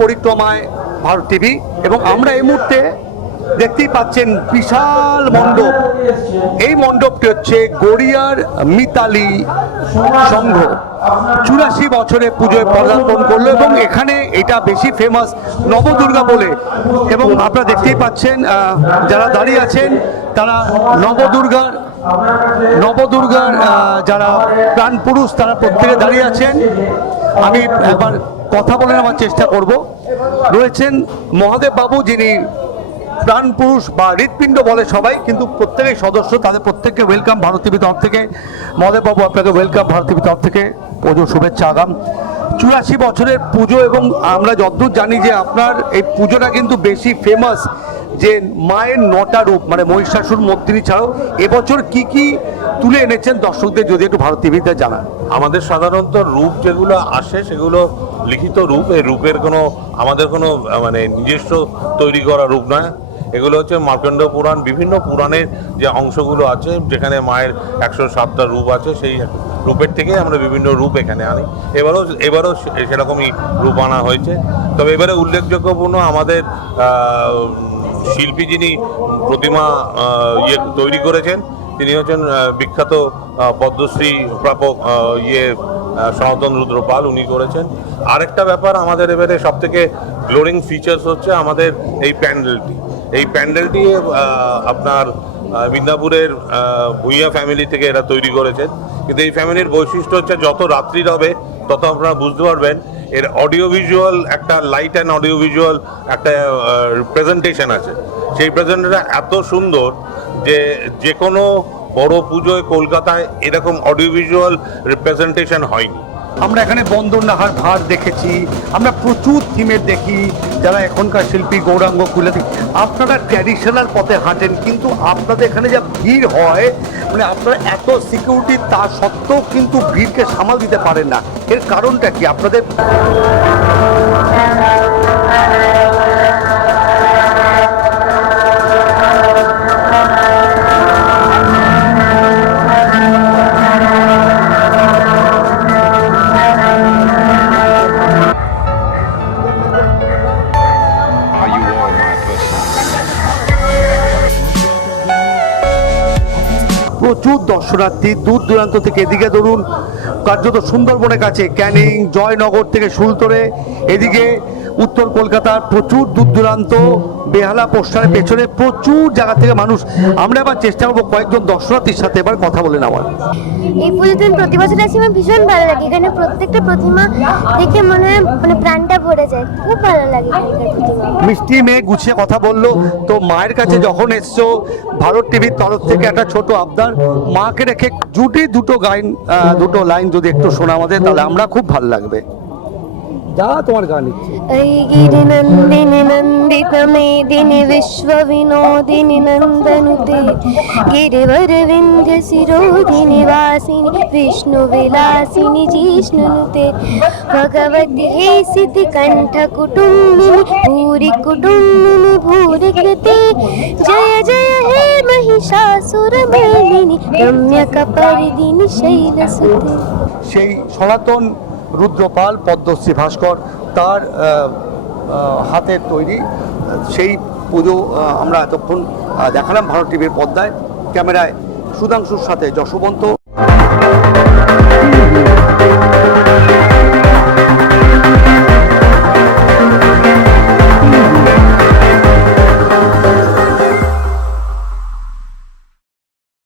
পরিক্রমায় ভারত টিভি এবং আমরা এই মুহূর্তে দেখতেই পাচ্ছেন বিশাল মণ্ডপ। এই মণ্ডপটি হচ্ছে গড়িয়ার মিতালি সংঘ। চুরাশি বছরে পুজোয় পদার্পণ করল এবং এখানে এটা বেশি ফেমাস নবদুর্গা বলে। এবং আপনারা দেখতেই পাচ্ছেন যারা দাঁড়িয়ে আছেন, তারা নবদুর্গার নবদুর্গার যারা প্রাণ পুরুষ, তারা প্রত্যেকে দাঁড়িয়ে আছেন। আমি একবার কথা বলে নেওয়ার চেষ্টা করব। রয়েছেন মহাদেব বাবু, যিনি প্রাণ পুরুষ বা হৃৎপিণ্ড বলে সবাই, কিন্তু প্রত্যেকেই সদস্য, তাদের প্রত্যেককে ওয়েলকাম ভারত টিভি তরফ থেকে। মহাদেব বাবু, আপনাকে ওয়েলকাম ভারত টিভি তরফ থেকে। পুজো শুভেচ্ছা, আগাম। চুরাশি বছরের পুজো এবং আমরা যতদূর জানি যে আপনার এই পুজোটা কিন্তু বেশি ফেমাস যে মায়ের নটা রূপ মানে মহিষাসুর মূর্তি ছাড়াও এবছর কি কি তুলে এনেছেন দর্শকদের যদি একটু ভারত টিভিতে জানান? আমাদের সাধারণত রূপ যেগুলো আসে সেগুলো লিখিত রূপ, এই রূপের কোনো, আমাদের কোনো মানে নিজস্ব তৈরি করা রূপ নয়। এগুলো হচ্ছে মার্কণ্ড পুরাণ, বিভিন্ন পুরাণের যে অংশগুলো আছে, যেখানে মায়ের একশো সাতটা রূপ আছে, সেই রূপের থেকে আমরা বিভিন্ন রূপ এখানে আনি। এবারও এবারও সেরকমই রূপ আনা হয়েছে। তবে এবারে উল্লেখযোগ্যপূর্ণ আমাদের শিল্পী যিনি প্রতিমা ইয়ে তৈরি করেছেন, তিনি হচ্ছেন বিখ্যাত পদ্মশ্রী প্রাপক ইয়ে সনাতন রুদ্র পাল উনি করেছেন। আরেকটা ব্যাপার আমাদের এবারে সব থেকে গ্লোরিং ফিচার্স হচ্ছে আমাদের এই প্যান্ডেলটি। এই প্যান্ডেলটি আপনার মিদনাপুরের ভুইয়া ফ্যামিলি থেকে এরা তৈরি করেছেন। কিন্তু এই ফ্যামিলির বৈশিষ্ট্য হচ্ছে যত রাত্রি হবে তত আপনারা বুঝতে পারবেন এর অডিও ভিজুয়াল একটা লাইট অ্যান্ড অডিও ভিজুয়াল একটা প্রেজেন্টেশন আছে। সেই প্রেজেন্টেশনটা এত সুন্দর যে যে কোনো বড় পুজোয় কলকাতায় এরকম অডিও ভিজুয়াল রিপ্রেজেন্টেশন হয়নি। আমরা এখানে বন্দর নাহার ভার দেখেছি, আমরা প্রচুর থিমের দেখি, যারা এখনকার শিল্পী গৌরাঙ্গ খুলে আপনারা ট্র্যাডিশনাল পথে হাঁটেন, কিন্তু আপনাদের এখানে যা ভিড় হয় মানে আপনারা এত সিকিউরিটি তা সত্ত্বেও কিন্তু ভিড়কে সামাল দিতে পারেন না। এর কারণটা কি? আপনাদের প্রচুর দর্শনার্থী, দূর দূরান্ত থেকে এদিকে ধরুন, কার্যত সুন্দরবনের কাছে, ক্যানিং, জয়নগর থেকে সুলতরে এদিকে উত্তর কলকাতার প্রচুর দূর দূরান্ত বেহালা পোস্টারের পেছনে প্রচুর জায়গা থেকে মানুষ। আমরা এবার চেষ্টা করব কয়েকজন দর্শনার্থীর সাথে এবার কথা বলে নেওয়ার। এই পুজোতে আমি প্রতি বছর আসি আমার ভীষণ ভালো লাগে। এখানে প্রত্যেকটা প্রতিমা দেখে মনে হয় মানে প্রাণটা ভরে যায়। খুব ভালো লাগে মিষ্টি মেয়ে গুছিয়ে কথা বলল তো মায়ের কাছে যখন এসছো ভারত টিভির তরফ থেকে একটা ছোট আবদার। মাকে রেখে জুটি দুটো গাইন দুটো লাইন যদি একটু শোনা আমাদের তাহলে আমরা খুব ভালো লাগবে। যা তোমার গান ইচ্ছে गिरिनन्दिनि नन्दितमेदिनि विश्वविनोदिनि नन्दनुते गिरिवरविन्ध्यशिरोधिनि वासिनि विष्णुविलासिनि जिष्णुनुते भगवति हे सिद्धिकण्ठकुटुम्बिनि भूरि कुटुम्बिनि भूरि कृते जय जय हे महिषासुरमेलिनि रम्यकपर्दिनि शैलसुते সেই সনাতন রুদ্রপাল পদ্মশ্রী ভাস্কর তার হাতের তৈরি সেই পুজো আমরা এতক্ষণ দেখালাম ভারত টিভির পদ্মায় ক্যামেরায় সুধাংশুর সাথে যশবন্ত